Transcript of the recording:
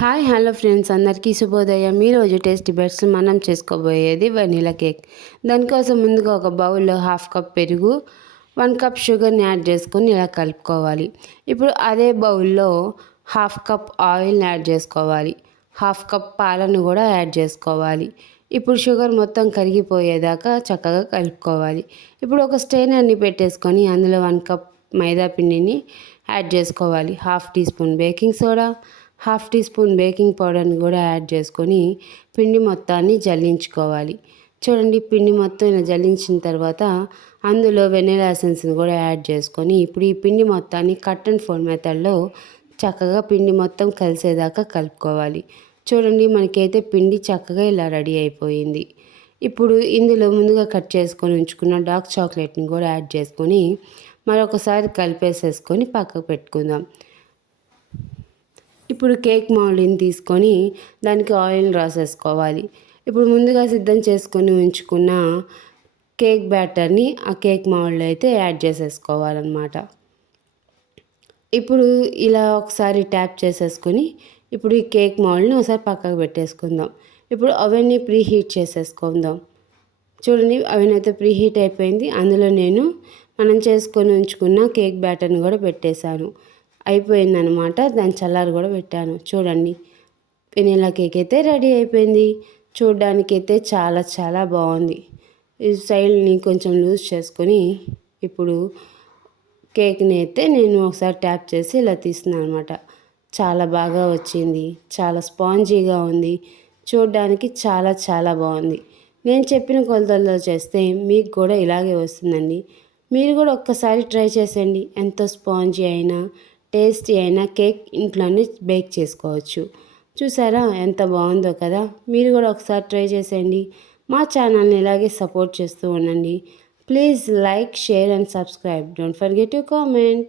Hi hello friends, అందరికీ శుభోదయం. ఈరోజు టేస్టీ బెట్స్ మనం చేసుకోబోయేది వనీలా కేక్. దానికోసం ముందుగా ఒక బౌల్లో 1/2 కప్ పెరుగు, 1 కప్ షుగర్ని యాడ్ చేసుకొని ఇలా కలుపుకోవాలి. ఇప్పుడు అదే బౌల్లో 1/2 కప్ ఆయిల్ని యాడ్ చేసుకోవాలి. 1/2 కప్ పాలను కూడా యాడ్ చేసుకోవాలి. ఇప్పుడు షుగర్ మొత్తం కరిగిపోయేదాకా చక్కగా కలుపుకోవాలి. ఇప్పుడు ఒక స్ట్రైనర్ని పెట్టేసుకొని అందులో 1 కప్ మైదా పిండిని యాడ్ చేసుకోవాలి. 1/2 teaspoon baking soda, 1/2 teaspoon baking పౌడర్ని కూడా యాడ్ చేసుకొని పిండి మొత్తాన్ని జల్లించుకోవాలి. చూడండి, పిండి మొత్తం ఇలా జల్లించిన తర్వాత అందులో వెనిలా ఎసెన్స్ని కూడా యాడ్ చేసుకొని ఇప్పుడు ఈ పిండి మొత్తాన్ని కట్ అండ్ ఫోల్డ్ మెథడ్లో చక్కగా పిండి మొత్తం కలిసేదాకా కలుపుకోవాలి. చూడండి, మనకైతే పిండి చక్కగా ఇలా రెడీ అయిపోయింది. ఇప్పుడు ఇందులో ముందుగా కట్ చేసుకొని ఉంచుకున్న డార్క్ చాక్లెట్ని కూడా యాడ్ చేసుకొని మరొకసారి కలిపేసేసుకొని పక్కకు పెట్టుకుందాం. ఇప్పుడు కేక్ మౌల్డ్ని తీసుకొని దానికి ఆయిల్ రాసేసుకోవాలి. ఇప్పుడు ముందుగా సిద్ధం చేసుకొని ఉంచుకున్న కేక్ బ్యాటర్ని ఆ కేక్ మౌల్డ్లో అయితే యాడ్ చేసేసుకోవాలన్నమాట. ఇప్పుడు ఇలా ఒకసారి ట్యాప్ చేసేసుకొని ఇప్పుడు ఈ కేక్ మౌల్డ్ని ఒకసారి పక్కకు పెట్టేసుకుందాం. ఇప్పుడు అవన్నీ ప్రీ హీట్ చేసేసుకుందాం. చూడండి, అవన్నీ అయితే ప్రీ హీట్ అయిపోయింది. అందులో నేను మనం చేసుకొని ఉంచుకున్న కేక్ బ్యాటర్ని కూడా పెట్టేశాను. అయిపోయిందనమాట. దాని చల్లారి కూడా పెట్టాను. చూడండి, వెనీలా కేక్ అయితే రెడీ అయిపోయింది. చూడడానికైతే చాలా చాలా బాగుంది. ఈ సైడ్ని కొంచెం లూజ్ చేసుకొని ఇప్పుడు కేక్ని అయితే నేను ఒకసారి ట్యాప్ చేసి ఇలా తీస్తున్నాను అనమాట. చాలా బాగా వచ్చింది. చాలా స్పాంజీగా ఉంది. చూడడానికి చాలా చాలా బాగుంది. నేను చెప్పిన కొలతల్లో చేస్తే మీకు కూడా ఇలాగే వస్తుందండి. మీరు కూడా ఒక్కసారి ట్రై చేసేయండి. ఎంతో స్పాంజీ అయినా టేస్టీ అయినా కేక్ ఇంట్లోనే బేక్ చేసుకోవచ్చు. చూసారా ఎంత బాగుందో కదా. మీరు కూడా ఒకసారి ట్రై చేసేయండి. మా ఛానల్ని ఇలాగే సపోర్ట్ చేస్తూ ఉండండి. Please like, share and subscribe. Don't forget to comment.